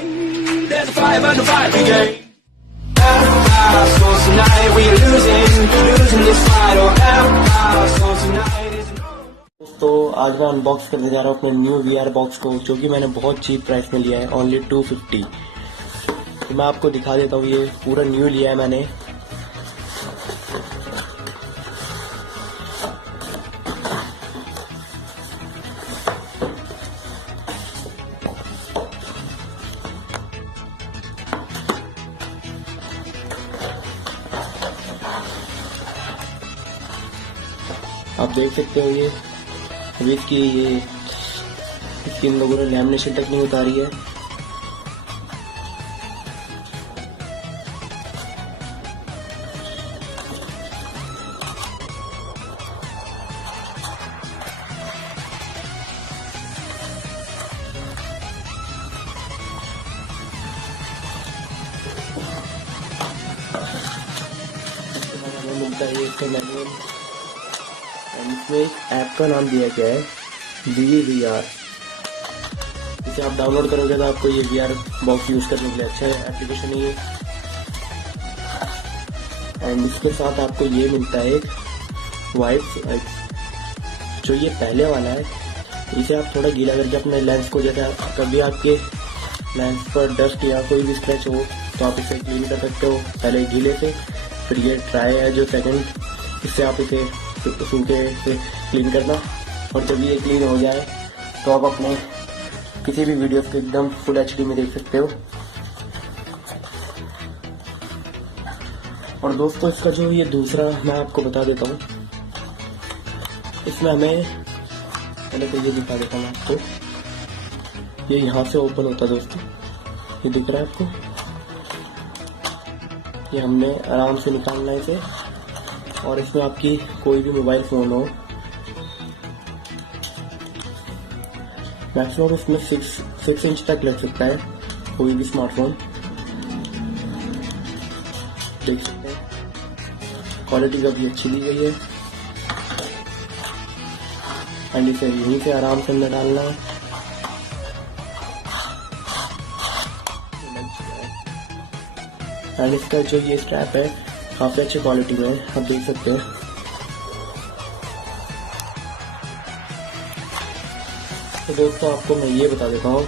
There's a fire, but no fire brigade. So tonight we are losing this fight. So tonight is तो आज मैं unbox करने जा रहा हूँ अपने न्यू VR बॉक्स को, जो कि मैंने बहुत चीप प्राइस में लिया है, ओनली 250। तो मैं आपको दिखा देता हूँ, ये पूरा न्यू लिया है मैंने। आप देख सकते हो ये अभी इसकी इन लोगों ने लैमिनेशन तक नहीं उतारी है। हमें मिलता है इसका मैनुअल, इसमें ऐप का नाम दिया गया है DVR। इसे आप डाउनलोड करोगे तो आपको ये VR बॉक्स यूज करने के लिए अच्छा एप्लीकेशन है ये। एंड इसके साथ आपको ये मिलता है एक वाइप, जो ये पहले वाला है। इसे आप थोड़ा गीला करके अपने लेंस को, जैसे कभी आपके लेंस पर डस्ट या कोई भी स्क्रैच हो तो आप इसे क्लीन कर सकते हो पहले गीले से। फिर ये ट्राई है जो सेकंड, इससे आप इसे सूखे से क्लीन करना, और जब ये क्लीन हो जाए तो आप अपने किसी भी वीडियोस को एकदम फुल HD में देख सकते हो। और दोस्तों इसका जो ये दूसरा मैं आपको बता देता हूँ, इसमें हमें पहले तो ये दिखा देता हूँ आपको। ये यहाँ से ओपन होता है दोस्तों, ये दिख रहा है आपको। ये हमने आराम से निकालना है इसे, और इसमें आपकी कोई भी मोबाइल फ़ोन हो, मैक्सिमम इसमें 6 इंच तक लग सकता है कोई भी स्मार्टफोन। देख सकते हैं क्वालिटी का भी अच्छी दी गई है। एंड इसे यहीं से आराम से अंदर डालना है। एंड इसका जो ये स्ट्रैप है काफ़ी अच्छी क्वालिटी में है, आप देख सकते हैं। तो दोस्तों आपको मैं ये बता देता हूँ,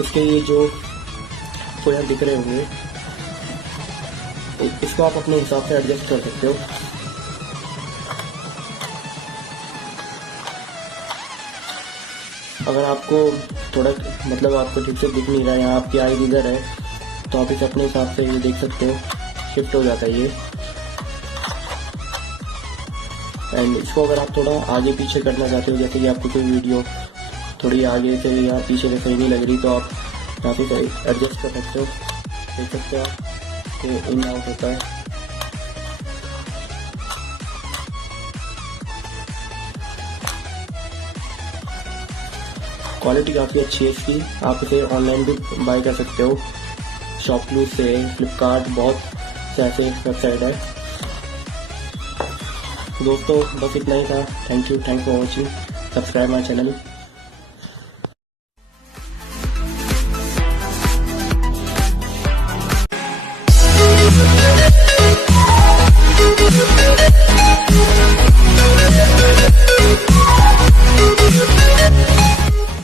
इसके ये जो आपको यहाँ दिख रहे होंगे, इसको आप अपने हिसाब से एडजस्ट कर सकते हो। अगर आपको थोड़ा मतलब आपको ठीक से दिख नहीं रहा है, यहाँ आपकी आई इधर है, तो आप इसे अपने हिसाब से ये देख सकते हो, शिफ्ट हो जाता है ये। एंड इसको अगर आप थोड़ा आगे पीछे करना चाहते हो, जैसे कि आपको कोई वीडियो थोड़ी आगे से या पीछे से सही नहीं लग रही, तो आप यहाँ पे एडजस्ट कर सकते हो। देख सकते हो कि इन आउट होता है। क्वालिटी काफ़ी अच्छी है इसकी, आप इसे ऑनलाइन भी बाय कर सकते हो, शॉपक्लूज से, फ्लिपकार्ट, बहुत से ऐसे वेबसाइट है। दोस्तों बस इतना ही था। Thank you for watching. Subscribe my channel.